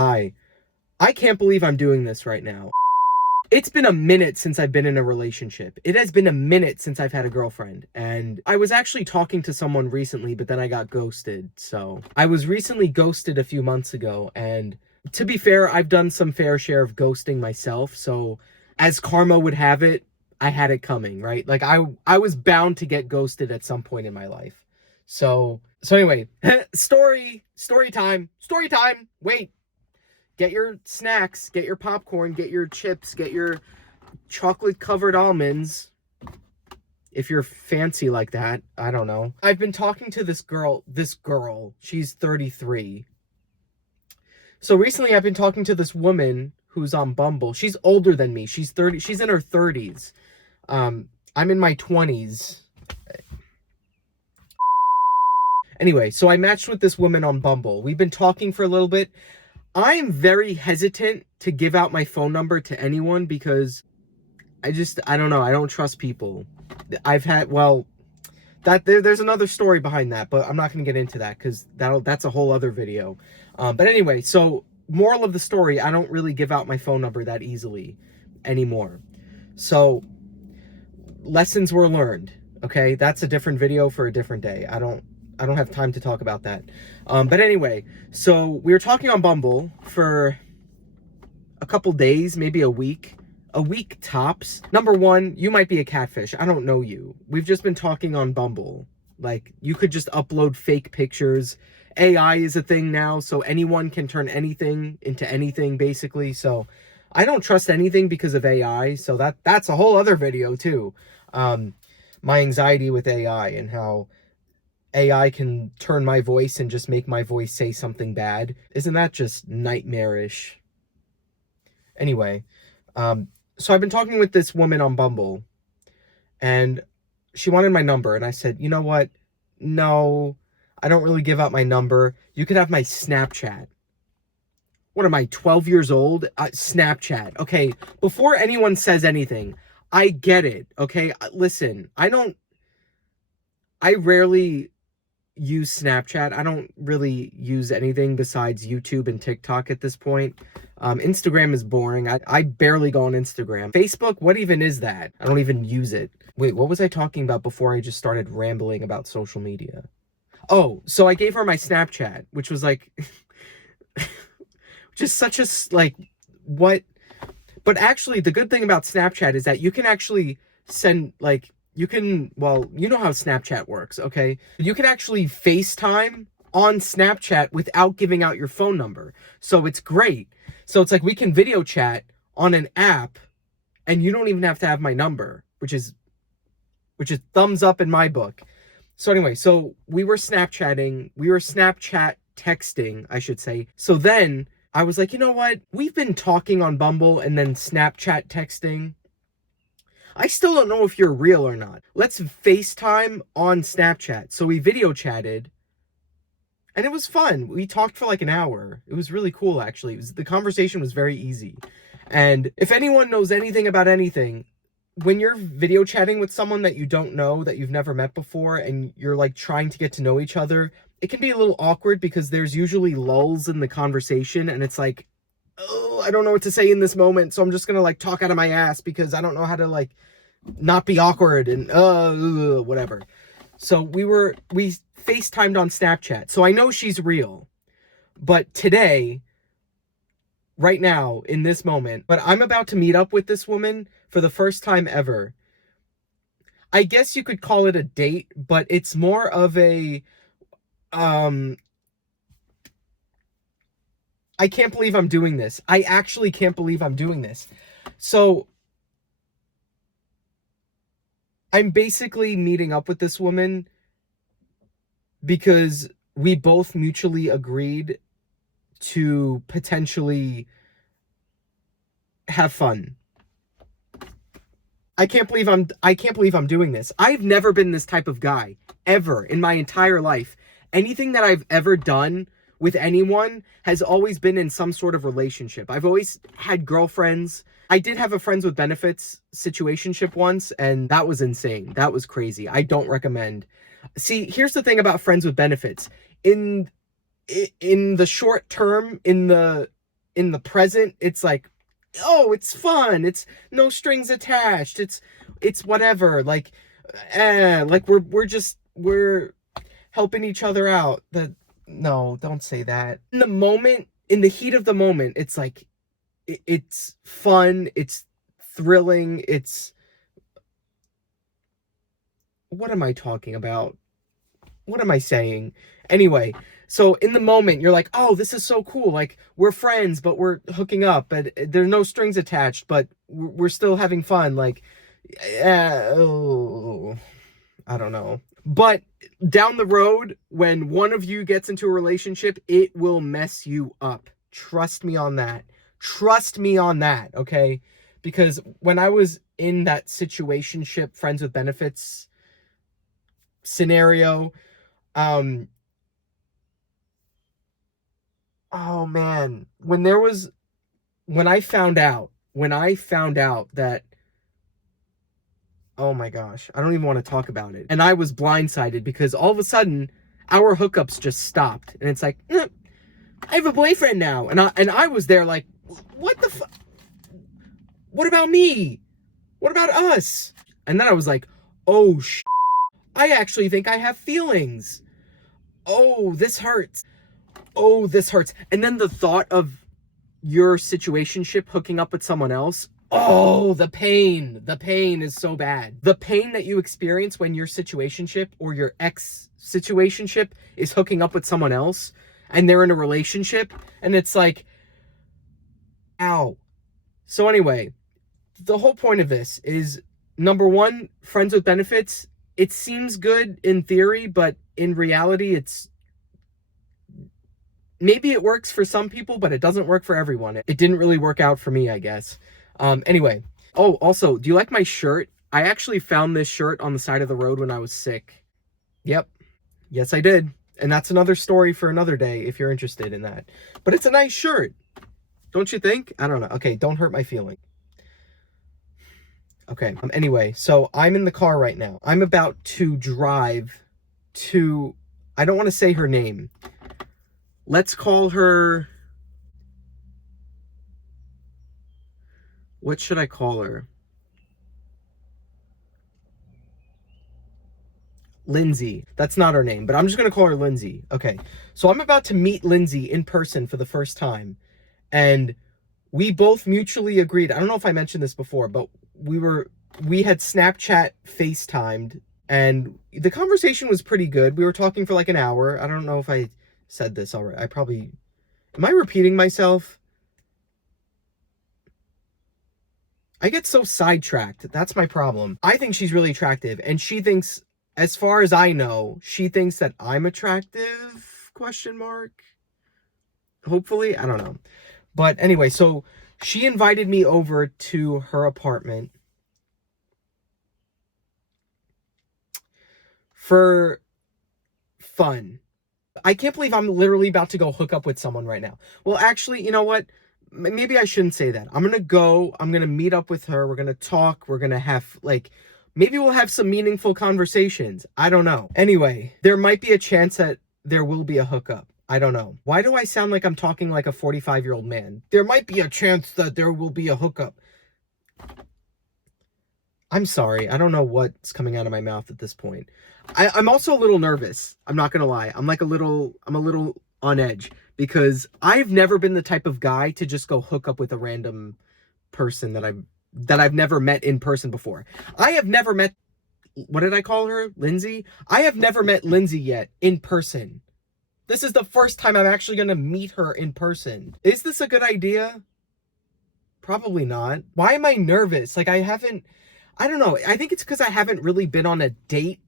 Hi. I can't believe I'm doing this right now. It's been a minute since I've been in a relationship. It has been a minute since I've had a girlfriend. And I was actually talking to someone recently, but then I got ghosted. So I was recently ghosted a few months ago. And to be fair, I've done some fair share of ghosting myself. So as karma would have it, I had it coming, right? Like I was bound to get ghosted at some point in my life. So anyway, story time. Wait. Get your snacks, get your popcorn, get your chips, get your chocolate-covered almonds. If you're fancy like that, I don't know. I've been talking to this girl, she's 33. So recently I've been talking to this woman who's on Bumble. She's older than me. She's 30, she's in her 30s. I'm in my 20s. Anyway, so I matched with this woman on Bumble. We've been talking for a little bit. I'm very hesitant to give out my phone number to anyone because I don't know. I don't trust people. I've had, well, there's another story behind that, but I'm not going to get into that because that's a whole other video. But anyway, so moral of the story, I don't really give out my phone number that easily anymore. So lessons were learned. Okay. That's a different video for a different day. I don't have time to talk about that. But anyway, so we were talking on Bumble for a couple days, maybe a week tops. Number one, you might be a catfish. I don't know you. We've just been talking on Bumble. Like, you could just upload fake pictures. AI is a thing now, so anyone can turn anything into anything, basically. So I don't trust anything because of AI. So that's a whole other video too. My anxiety with AI and how AI can turn my voice and just make my voice say something bad. Isn't that just nightmarish? Anyway, so I've been talking with this woman on Bumble, and she wanted my number, and I said, you know what? No, I don't really give out my number. You could have my Snapchat. What am I, 12 years old? Snapchat. Okay, before anyone says anything, I get it, okay? Listen, I rarely use Snapchat. I don't really use anything besides YouTube and TikTok at this point. Instagram is boring. I barely go on Instagram. Facebook, what even is that? I don't even use it. Wait, what was I talking about before I just started rambling about social media? Oh, so I gave her my Snapchat, which was like, just such a, like, what? But actually, the good thing about Snapchat is that you can actually send, like, well, you know how Snapchat works, okay? You can actually FaceTime on Snapchat without giving out your phone number. So it's great. So it's like we can video chat on an app and you don't even have to have my number, which is thumbs up in my book. So anyway, so we were Snapchatting, Snapchat texting, I should say. So then I was like, you know what? We've been talking on Bumble and then Snapchat texting. I still don't know if you're real or not. Let's FaceTime on Snapchat. So we video chatted, and it was fun. We talked for like an hour. It was really cool, actually. The conversation was very easy. And if anyone knows anything about anything, when you're video chatting with someone that you don't know, that you've never met before, and you're like trying to get to know each other, it can be a little awkward because there's usually lulls in the conversation, and it's like, oh, I don't know what to say in this moment, so I'm just gonna like talk out of my ass because I don't know how to like not be awkward and whatever. So we FaceTimed on Snapchat. So I know she's real. But today, right now, in this moment, but I'm about to meet up with this woman for the first time ever. I guess you could call it a date, but it's more of a I can't believe I'm doing this. I actually can't believe I'm doing this. So I'm basically meeting up with this woman because we both mutually agreed to potentially have fun. I can't believe I'm doing this. I've never been this type of guy ever in my entire life. Anything that I've ever done with anyone has always been in some sort of relationship. I've always had girlfriends. I did have a friends with benefits situationship once, and that was insane. That was crazy. I don't recommend. See, here's the thing about friends with benefits. In the short term, in the in the present, it's like, oh, it's fun. It's no strings attached. It's whatever. Like, like we're helping each other out. No, don't say that. In the moment, in the heat of the moment, it's like, it's fun. It's thrilling. What am I talking about? What am I saying? Anyway, so in the moment, you're like, oh, this is so cool. Like, we're friends, but we're hooking up, but there's no strings attached, but we're still having fun. Like, oh, I don't know. But down the road, when one of you gets into a relationship, it will mess you up. Trust me on that. Trust me on that, okay? Because when I was in that situationship, friends with benefits scenario, oh man, when I found out that, oh my gosh, I don't even want to talk about it. And I was blindsided because all of a sudden our hookups just stopped. And it's like, I have a boyfriend now. And I was there like, what the fuck? What about me? What about us? And then I was like, oh I actually think I have feelings. Oh, this hurts. Oh, this hurts. And then the thought of your situationship hooking up with someone else. Oh, the pain is so bad. The pain that you experience when your situationship or your ex situationship is hooking up with someone else and they're in a relationship and it's like, ow. So anyway, the whole point of this is, number one, friends with benefits. It seems good in theory, but in reality, maybe it works for some people, but it doesn't work for everyone. It didn't really work out for me, I guess. Anyway. Oh, also, do you like my shirt? I actually found this shirt on the side of the road when I was sick. Yep. Yes, I did. And that's another story for another day if you're interested in that. But it's a nice shirt. Don't you think? I don't know. Okay, don't hurt my feeling. Okay. Anyway, so I'm in the car right now. I'm about to drive to, I don't want to say her name. Let's call her, what should I call her? Lindsay. That's not her name, but I'm just going to call her Lindsay. Okay. So I'm about to meet Lindsay in person for the first time. And we both mutually agreed. I don't know if I mentioned this before, but we had Snapchat FaceTimed and the conversation was pretty good. We were talking for like an hour. I don't know if I said this already. Am I repeating myself? I get so sidetracked. That's my problem. I think she's really attractive and she thinks, as far as I know, she thinks that I'm attractive, question mark. Hopefully, I don't know. But anyway, so she invited me over to her apartment for fun. I can't believe I'm literally about to go hook up with someone right now. Well, actually, you know what? Maybe I shouldn't say that. I'm going to meet up with her. We're going to talk. We're going to have, like, maybe we'll have some meaningful conversations. I don't know. Anyway, there might be a chance that there will be a hookup. I don't know. Why do I sound like I'm talking like a 45-year-old man? There might be a chance that there will be a hookup. I'm sorry. I don't know what's coming out of my mouth at this point. I'm also a little nervous. I'm not going to lie. I'm a little on edge because I've never been the type of guy to just go hook up with a random person that I've never met in person before. I have never met, what did I call her? Lindsay? I have never met Lindsay yet in person. This is the first time I'm actually going to meet her in person. Is this a good idea? Probably not. Why am I nervous? Like, I don't know. I think it's because I haven't really been on a date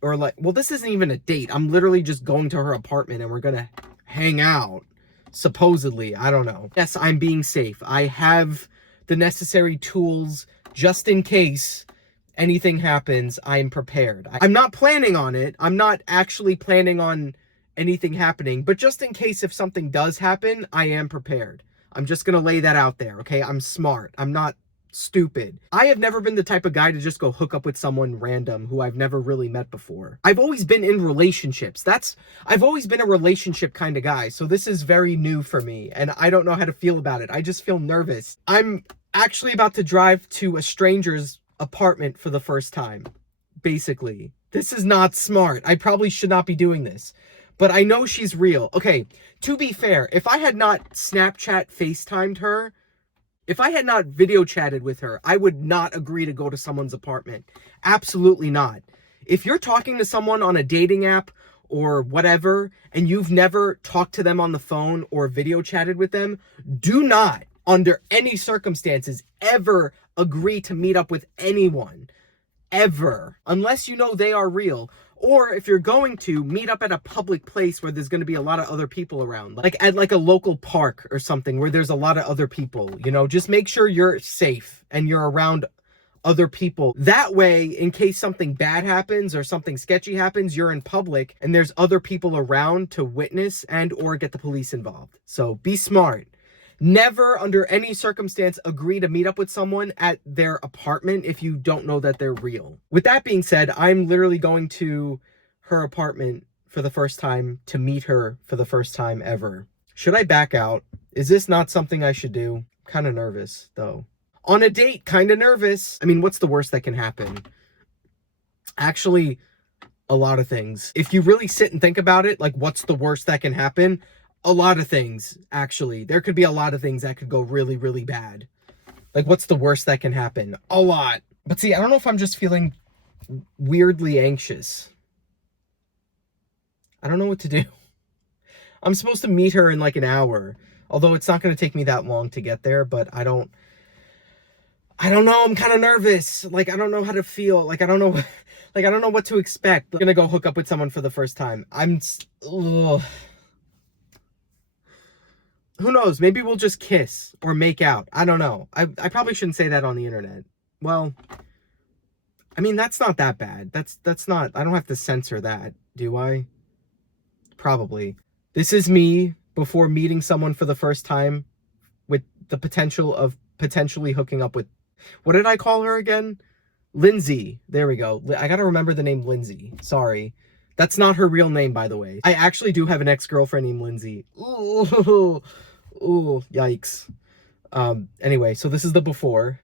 or like, well, this isn't even a date. I'm literally just going to her apartment and we're going to hang out. Supposedly. I don't know. Yes, I'm being safe. I have the necessary tools just in case anything happens. I'm prepared. I'm not planning on it. I'm not actually planning on anything happening, but just in case if something does happen, I am prepared. I'm just going to lay that out there, okay? I'm smart. I'm not stupid. I have never been the type of guy to just go hook up with someone random who I've never really met before. I've always been in relationships. I've always been a relationship kind of guy. So this is very new for me and I don't know how to feel about it. I just feel nervous. I'm actually about to drive to a stranger's apartment for the first time, basically. This is not smart. I probably should not be doing this. But I know she's real. Okay, to be fair, if I had not Snapchat FaceTimed her, if I had not video chatted with her, I would not agree to go to someone's apartment. Absolutely not. If you're talking to someone on a dating app or whatever, and you've never talked to them on the phone or video chatted with them, do not, under any circumstances, ever agree to meet up with anyone. Ever. Unless you know they are real. Or if you're going to meet up at a public place where there's going to be a lot of other people around, like at like a local park or something where there's a lot of other people, you know, just make sure you're safe and you're around other people. That way, in case something bad happens or something sketchy happens, you're in public and there's other people around to witness and or get the police involved. So be smart. Never, under any circumstance, agree to meet up with someone at their apartment if you don't know that they're real. With that being said, I'm literally going to her apartment for the first time to meet her for the first time ever. Should I back out? Is this not something I should do? Kind of nervous, though. On a date, kind of nervous. I mean, what's the worst that can happen? Actually, a lot of things. If you really sit and think about it, like, what's the worst that can happen? A lot of things, actually. There could be a lot of things that could go really, really bad. Like, what's the worst that can happen? A lot. But see, I don't know if I'm just feeling weirdly anxious. I don't know what to do. I'm supposed to meet her in like an hour. Although it's not going to take me that long to get there, but I don't know. I'm kind of nervous. Like, I don't know how to feel. Like, I don't know. Like, I don't know what to expect. I'm going to go hook up with someone for the first time. Ugh. Who knows? Maybe we'll just kiss or make out. I don't know. I probably shouldn't say that on the internet. Well, I mean, that's not that bad. That's not, I don't have to censor that, do I? Probably. This is me before meeting someone for the first time with the potential of potentially hooking up with, what did I call her again? Lindsay. There we go. I gotta remember the name Lindsay. Sorry. That's not her real name, by the way. I actually do have an ex-girlfriend named Lindsay. Ooh, ooh, yikes. Anyway, so this is the before.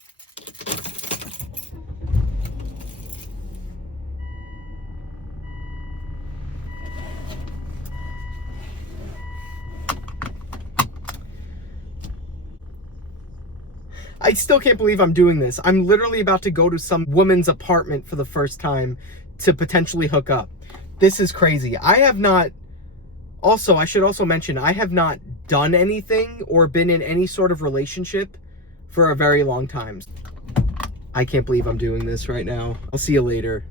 I still can't believe I'm doing this. I'm literally about to go to some woman's apartment for the first time to potentially hook up. This is crazy. I have not, also, I should also mention, I have not done anything or been in any sort of relationship for a very long time. I can't believe I'm doing this right now. I'll see you later.